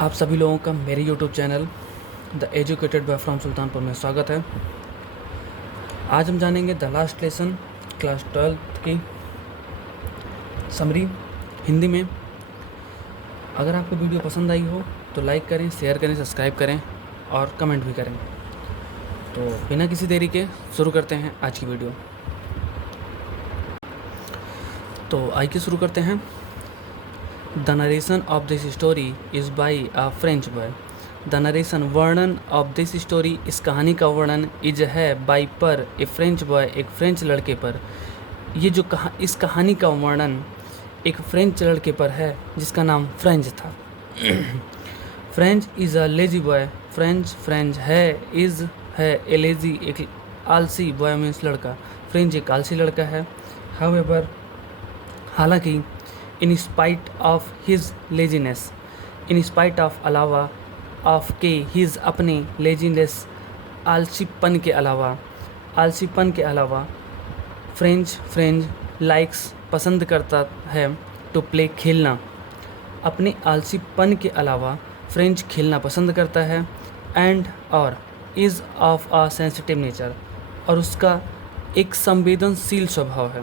आप सभी लोगों का मेरे YouTube channel the educated boy from Sultanpur में स्वागत है। आज हम जानेंगे the last lesson class 12th की समरी हिंदी में। अगर आपको वीडियो पसंद आई हो तो लाइक करें, शेयर करें, सब्सक्राइब करें और कमेंट भी करें। तो बिना किसी देरी के शुरू करते हैं आज की वीडियो। तो आइए शुरू करते हैं। The narration of this story is by a French boy. The narration वर्णन of this story इस कहानी का वर्णन इज है by पर ए फ्रेंच बॉय एक फ्रेंच लड़के पर। ये जो इस कहानी का वर्णन एक फ्रेंच लड़के पर है जिसका नाम फ्रेंच था। French is a lazy boy. French है, इज़ है, ए लेजी एक आलसी, बॉय मीन्स लड़का। फ्रेंच एक आलसी लड़का है। हाउएवर हालांकि in spite of his laziness, in spite of अलावा ऑफ के हिज अपने लेजीनेस आलसीपन के अलावा फ्रेंच लाइक्स पसंद करता है टू प्ले खेलना। अपने आलसीपन के अलावा फ्रेंच खेलना पसंद करता है। एंड और is of a sensitive nature और उसका एक संवेदनशील स्वभाव है।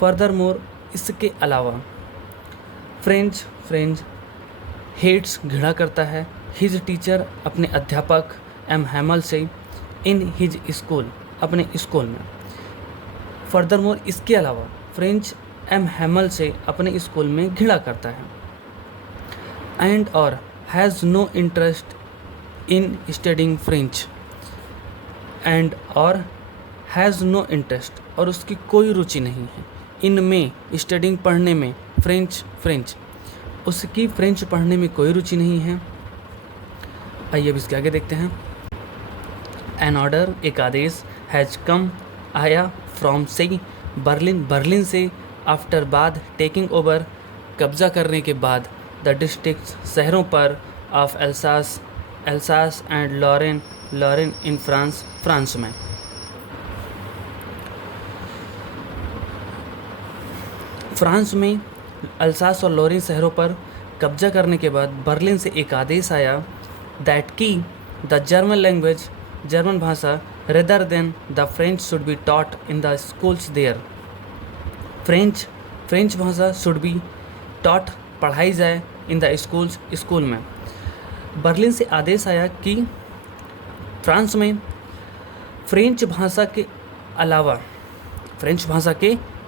फर्दर मोर इसके अलावा फ्रेंच हेट्स घृणा करता है हिज टीचर अपने अध्यापक एम हैमल से इन हिज स्कूल अपने स्कूल में। फर्दरमोर इसके अलावा फ्रेंच एम हैमल से अपने स्कूल में घृणा करता है। एंड और has no interest in studying French. And और हैज़ नो इंटरेस्ट और उसकी कोई रुचि नहीं है इनमें स्टडिंग पढ़ने में। फ्रेंच उसकी फ्रेंच पढ़ने में कोई रुचि नहीं है। आइए अब इसके आगे देखते हैं। एन ऑर्डर एक आदेश हैज़ कम आया फ्रॉम से बर्लिन से आफ्टर बाद टेकिंग ओवर कब्जा करने के बाद द डिस्ट्रिक्ट शहरों पर of Alsace and Lorraine in France में। फ्रांस में अल्सास और लॉरेन शहरों पर कब्जा करने के बाद बर्लिन से एक आदेश आया दैट की द जर्मन भाषा rather than the French should be taught in the schools there. French भाषा शुड बी टॉट पढ़ाई जाए इन द स्कूल में। बर्लिन से आदेश आया कि फ्रांस में फ्रेंच भाषा के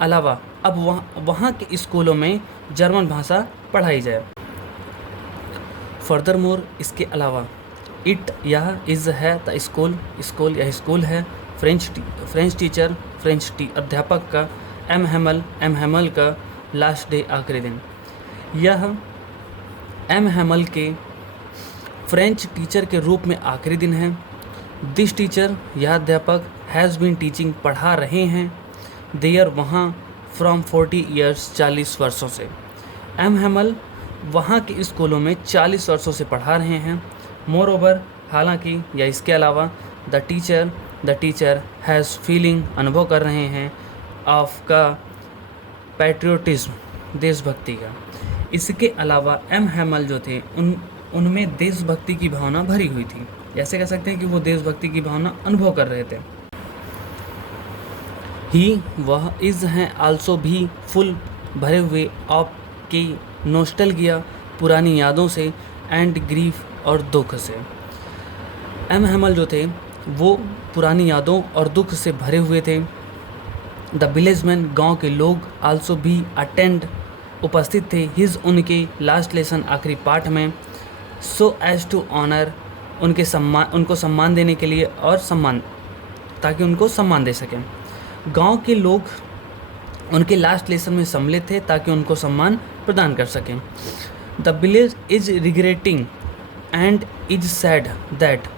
अलावा अब वहाँ के स्कूलों में जर्मन भाषा पढ़ाई जाए। फर्दरमोर इसके अलावा इट यह इज़ है द स्कूल यह स्कूल है। फ्रेंच टीचर अध्यापक का एम हैमल का लास्ट डे आखिरी दिन। यह एम हैमल के फ्रेंच टीचर के रूप में आखिरी दिन है। दिस टीचर यह अध्यापक हैज़ बीन टीचिंग पढ़ा रहे हैं देयर वहाँ फ्रॉम 40 ईयर्स 40 वर्षों से। एम हैमल वहाँ के स्कूलों में 40 वर्षों से पढ़ा रहे हैं। मोर ओवर हालांकि या इसके अलावा द टीचर हैज़ फीलिंग अनुभव कर रहे हैं ऑफ का पैट्रियोटिज्म देशभक्ति का। इसके अलावा एम हैमल जो थे उनमें देशभक्ति की भावना भरी हुई थी। ऐसे कह सकते हैं कि वो देशभक्ति की भावना अनुभव कर रहे थे। ही वह इज़ हैं आल्सो भी फुल भरे हुए ऑफ की नोस्टैल्जिया पुरानी यादों से एंड ग्रीफ और दुख से। एम हैमल जो थे वो पुरानी यादों और दुख से भरे हुए थे। द विलेजमैन गांव के लोग आल्सो भी अटेंड उपस्थित थे हिज उनके लास्ट लेसन आखिरी पाठ में। सो एज टू ऑनर उनको सम्मान देने के लिए और ताकि उनको सम्मान दे सकें। गांव के लोग उनके लास्ट लेसन में सम्मिलित थे ताकि उनको सम्मान प्रदान कर सकें। The village is regretting and is sad that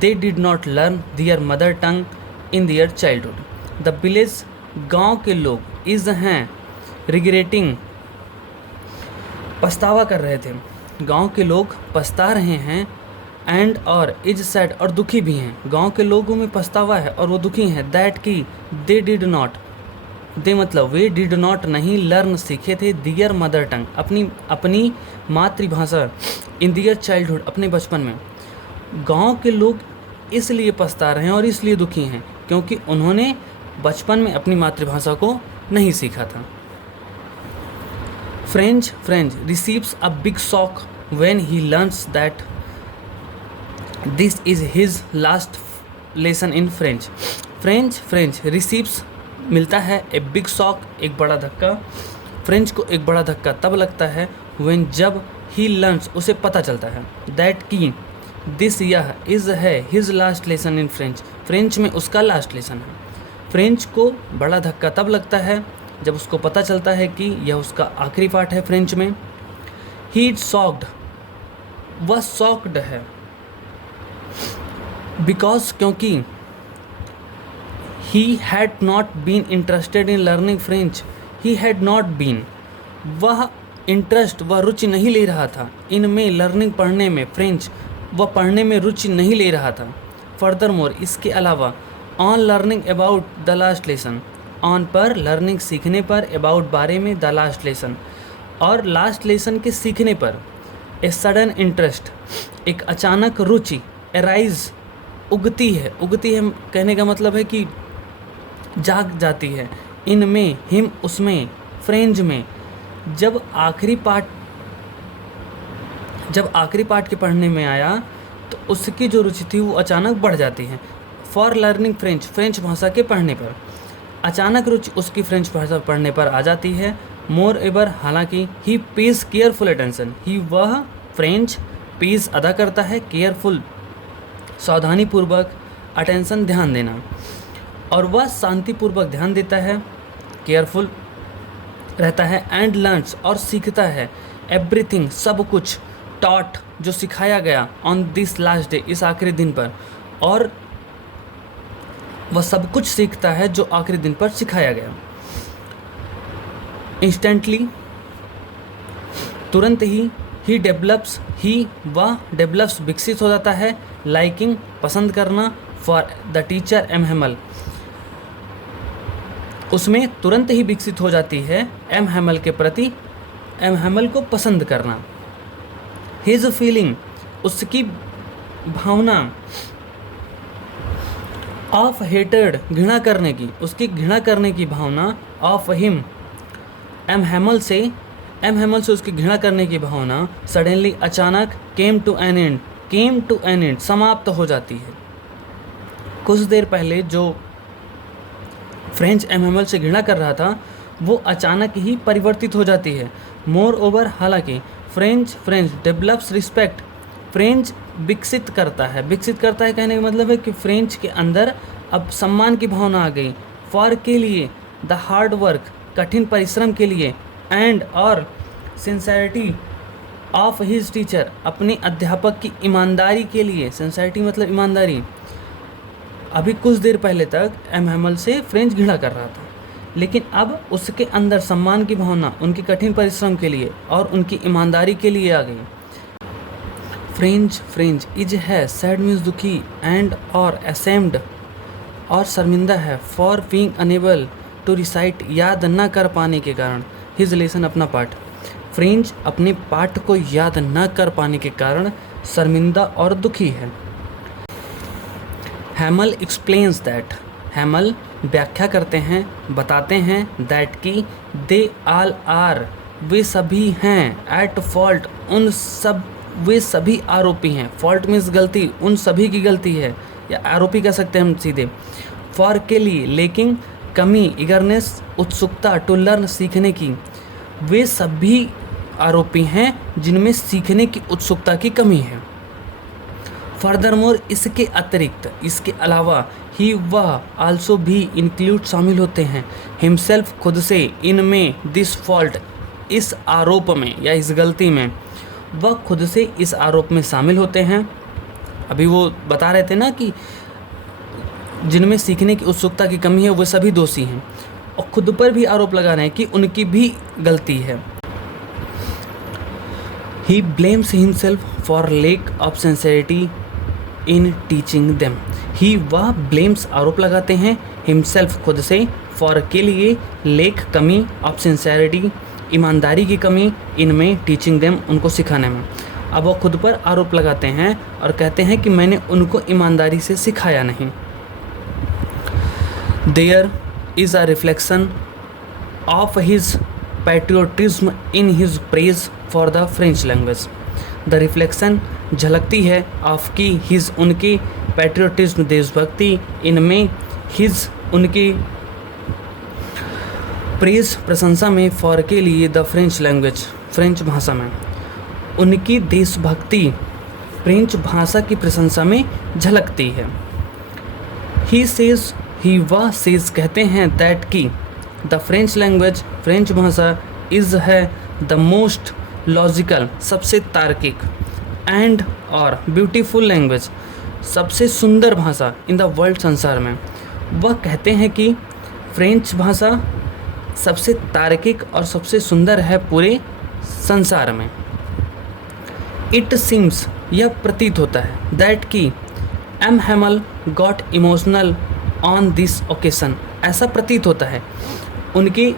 they did not learn their mother tongue in their childhood. The village गांव के लोग इज हैं रिग्रेटिंग पछतावा कर रहे थे। गांव के लोग पछता रहे हैं। एंड और इज सैड और दुखी भी हैं। गांव के लोगों में पछतावा है और वो दुखी हैं। दैट की दे डिड नॉट दे मतलब वे डिड नॉट नहीं लर्न सीखे थे दियर मदर टंग अपनी मातृभाषा इन दियर चाइल्डहुड अपने बचपन में। गांव के लोग इसलिए पछता रहे हैं और इसलिए दुखी हैं क्योंकि उन्होंने बचपन में अपनी मातृभाषा को नहीं सीखा था। French receives a big shock when he learns that this is his last lesson in French. French receives मिलता है ए बिग शॉक एक बड़ा धक्का। फ्रेंच को एक बड़ा धक्का तब लगता है व्हेन जब ही लर्न्स उसे पता चलता है दैट की दिस यह इज़ है his last lesson in French में उसका लास्ट लेसन है। फ्रेंच को बड़ा धक्का तब लगता है जब उसको पता चलता है कि यह उसका आखिरी पाठ है फ्रेंच में। ही इज शॉक्ड, वह शॉक्ड है बिकॉज क्योंकि he had not been interested in learning French. He had not been, वह इंटरेस्ट वह रुचि नहीं ले रहा था इनमें लर्निंग पढ़ने में फ्रेंच, वह पढ़ने में रुचि नहीं ले रहा था। फर्दर मोर इसके अलावा on learning about the last lesson, on पर लर्निंग सीखने पर, अबाउट बारे में, द लास्ट लेसन और लास्ट लेसन के सीखने पर, ए सडन इंटरेस्ट एक अचानक रुचि, एराइज उगती है कहने का मतलब है कि जाग जाती है, इनमें हिम उसमें, फ्रेंच में। जब आखिरी पार्ट के पढ़ने में आया तो उसकी जो रुचि थी वो अचानक बढ़ जाती है। फॉर लर्निंग फ्रेंच भाषा के पढ़ने पर अचानक रुचि उसकी फ्रेंच भाषा पढ़ने पर आ जाती है। मोर एवर हालांकि ही पेज केयरफुल अटेंशन, ही वह फ्रेंच पेज अदा करता है, केयरफुल सावधानीपूर्वक, अटेंशन ध्यान देना, और वह शांतिपूर्वक ध्यान देता है, केयरफुल रहता है, एंड लर्न्स और सीखता है, एवरीथिंग सब कुछ, टॉट जो सिखाया गया, ऑन दिस लास्ट डे इस आखिरी दिन पर, और वह सब कुछ सीखता है जो आखिरी दिन पर सिखाया गया। इंस्टेंटली तुरंत ही डेवलप्स, वह डेवलप्स विकसित हो जाता है, लाइकिंग पसंद करना, for the teacher M Hemal उसमें तुरंत ही विकसित हो जाती है एम हेमल के प्रति, एम हेमल को पसंद करना। हिज फीलिंग उसकी भावना, ऑफ हेटेड घृणा करने की, उसकी घृणा करने की भावना, ऑफ हिम एम हेमल से उसकी घृणा करने की भावना, सडनली अचानक, केम टू एन एंड समाप्त हो जाती है। कुछ देर पहले जो फ्रेंच एम हेमल से घृणा कर रहा था वो अचानक ही परिवर्तित हो जाती है। मोर ओवर हालांकि फ्रेंच डेवलप्स रिस्पेक्ट, फ्रेंच विकसित करता है कहने का मतलब है कि फ्रेंच के अंदर अब सम्मान की भावना आ गई, फॉर के लिए, द हार्ड वर्क कठिन परिश्रम के लिए, एंड और सिंसेरिटी ऑफ हिज टीचर अपने अध्यापक की ईमानदारी के लिए, सिंसेरिटी मतलब ईमानदारी। अभी कुछ देर पहले तक एम हेमल से फ्रेंच घृणा कर रहा था, लेकिन अब उसके अंदर सम्मान की भावना उनके कठिन परिश्रम के लिए और उनकी ईमानदारी के लिए आ गई। फ्रेंच इज है, सैड मीन्स दुखी, एंड और असेम्ड और शर्मिंदा है, for being unable to recite याद न कर पाने के कारण, हिज लेसन अपना पाठ। फ्रेंच अपने पाठ को याद न कर पाने के कारण शर्मिंदा और दुखी है। हेमल एक्सप्लेन्स दैट, हेमल व्याख्या करते हैं, बताते हैं, दैट की दे ऑल आर वे सभी हैं, एट फॉल्ट वे सभी आरोपी हैं, फॉल्ट मीन्स गलती, उन सभी की गलती है, या आरोपी कह सकते हैं हम सीधे। फॉर के लिए, लेकिन, कमी, इगरनेस उत्सुकता, टू लर्न सीखने की, वे सभी आरोपी हैं जिनमें सीखने की उत्सुकता की कमी है। फर्दरमोर इसके अतिरिक्त, इसके अलावा, ही वह, आल्सो भी, इंक्लूड शामिल होते हैं, हिमसेल्फ खुद से, इनमें, दिस फॉल्ट इस आरोप में या इस गलती में, वह खुद से इस आरोप में शामिल होते हैं। अभी वो बता रहे थे ना कि जिनमें सीखने की उत्सुकता की कमी है वे सभी दोषी हैं, और खुद पर भी आरोप लगा रहे हैं कि उनकी भी गलती है। He blames himself for lack of sincerity in teaching them, he वह ब्लेम्स आरोप लगाते हैं, हिमसेल्फ खुद से, फॉर के लिए, लेक कमी, ऑफ सिंसेरिटी ईमानदारी की कमी, इनमें टीचिंग देम उनको सिखाने में। अब वो खुद पर आरोप लगाते हैं और कहते हैं कि मैंने उनको ईमानदारी से सिखाया नहीं। There is a reflection of his patriotism in his praise for the French language. The reflection झलकती है ऑफ की हिज उनकी पैट्रियोटिज्म देशभक्ति, इनमें हिज उनकी प्रेज प्रशंसा में, फॉर के लिए, द फ्रेंच लैंग्वेज फ्रेंच भाषा में। उनकी देशभक्ति फ्रेंच भाषा की प्रशंसा में झलकती है। ही सेज ही वह सेज कहते हैं दैट की द फ्रेंच लैंग्वेज फ्रेंच भाषा इज़ है द मोस्ट लॉजिकल सबसे तार्किक, एंड और ब्यूटीफुल लैंग्वेज सबसे सुंदर भाषा इन द वर्ल्ड संसार में। वह कहते हैं कि फ्रेंच भाषा सबसे तार्किक और सबसे सुंदर है पूरे संसार में। इट सीम्स यह प्रतीत होता है दैट की M Hamel got emotional on this occasion, ऐसा प्रतीत होता है उनकी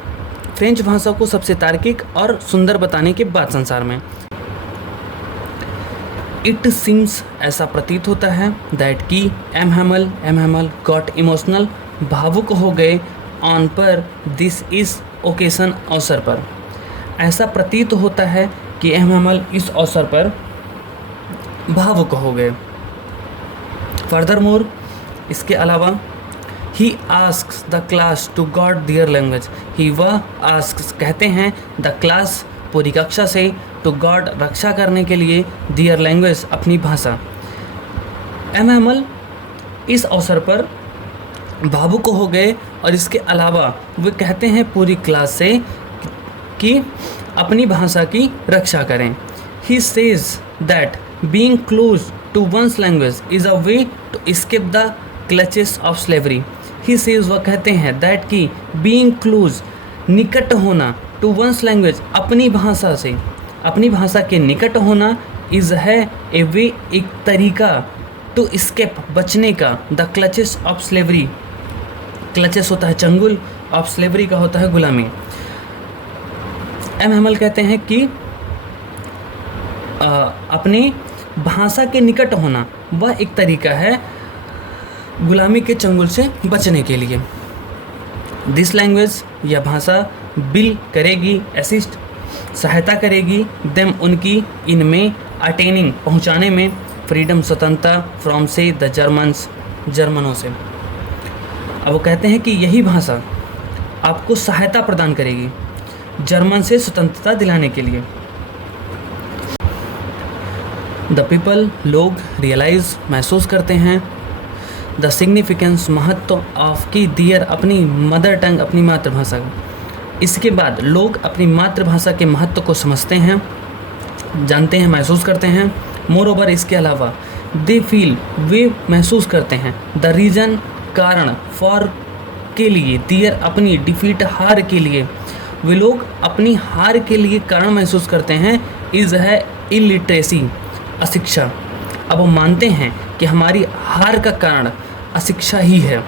फ्रेंच भाषा को सबसे तार्किक और सुंदर बताने के बाद संसार में। इट सीम्स ऐसा प्रतीत होता है दैट की एम हैमल गॉट इमोशनल भावुक हो गए ऑन पर दिस इस ओकेशन अवसर पर, ऐसा प्रतीत होता है कि एम हैमल इस अवसर पर भावुक हो गए। फर्दरमोर इसके अलावा he asks the class to guard their language, he वह आस्क्स कहते हैं द क्लास पूरी कक्षा से, टू गॉड रक्षा करने के लिए, दियर लैंग्वेज अपनी भाषा। एम हैमल इस अवसर पर भावुक हो गए और इसके अलावा वे कहते हैं पूरी क्लास से कि अपनी भाषा की रक्षा करें। He says that being close to one's language is a way to escape the clutches of slavery. He says वह कहते हैं दैट की बीइंग क्लोज निकट होना, टू वंस लैंग्वेज अपनी भाषा से, अपनी भाषा के निकट होना, इज़ है ए वे एक तरीका, टू एस्केप बचने का, the clutches of slavery, clutches होता है चंगुल, ऑफ स्लेवरी का होता है गुलामी। एम हैमल कहते हैं कि अपनी भाषा के निकट होना वह एक तरीका है गुलामी के चंगुल से बचने के लिए। दिस लैंग्वेज यह भाषा बिल करेगी, असिस्ट सहायता करेगी, देम उनकी, इनमें, अटेनिंग पहुंचाने में, फ्रीडम स्वतंत्रता, फ्रॉम से द जर्मन्स जर्मनों से। अब वो कहते हैं कि यही भाषा आपको सहायता प्रदान करेगी जर्मन से स्वतंत्रता दिलाने के लिए। द पीपल लोग रियलाइज महसूस करते हैं द सिग्निफिकेंस महत्व ऑफ की दियर अपनी मदर टंग अपनी मातृभाषा का। इसके बाद लोग अपनी मातृभाषा के महत्व को समझते हैं, जानते हैं, महसूस करते हैं। मोर ओवर इसके अलावा दे फील वे महसूस करते हैं द रीज़न कारण, फॉर के लिए, दियर अपनी, डिफीट हार के लिए, वे लोग अपनी हार के लिए कारण महसूस करते हैं, इज़ है इलिटरेसी अशिक्षा। अब वो मानते हैं कि हमारी हार का कारण अशिक्षा ही है।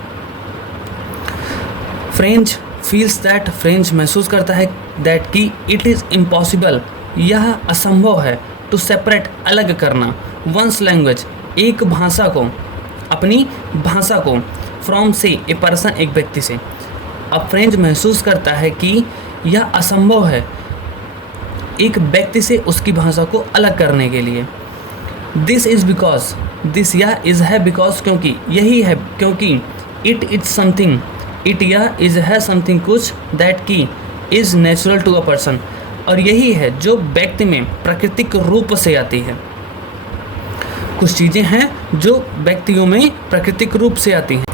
फ्रेंच फील्स दैट फ्रेंच महसूस करता है दैट की इट इज़ इम्पॉसिबल यह असंभव है टू सेपरेट अलग करना वंस लैंग्वेज एक भाषा को, अपनी भाषा को, फ्रॉम से ए पर्सन एक व्यक्ति से। अब फ्रेंच महसूस करता है कि यह असंभव है एक व्यक्ति से उसकी भाषा को अलग करने के लिए। दिस इज़ बिकॉज, दिस यह इज़ है बिकॉज क्योंकि, यही है क्योंकि, इट इज़ समथिंग, इट यह इज़ है समथिंग कुछ, दैट की is natural to a person, और यही है जो व्यक्ति में प्राकृतिक रूप से आती है। कुछ चीज़ें हैं जो व्यक्तियों में प्राकृतिक रूप से आती हैं।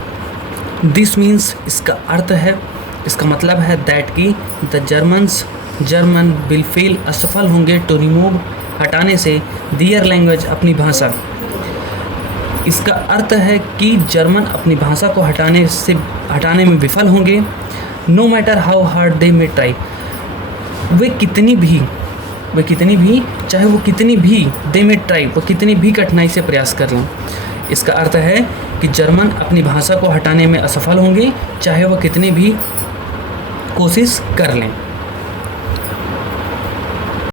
दिस मीन्स इसका अर्थ है, इसका मतलब है दैट की the Germans German will fail असफल होंगे टू रिमूव हटाने से, दियर लैंग्वेज अपनी भाषा। इसका अर्थ है कि जर्मन अपनी भाषा को हटाने में विफल होंगे। No matter how hard they may try, वे कितनी भी चाहे वो कितनी भी दे मे ट्राई, वो कितनी भी कठिनाई से प्रयास कर लें। इसका अर्थ है कि जर्मन अपनी भाषा को हटाने में असफल होंगे, चाहे वह कितनी भी कोशिश कर लें।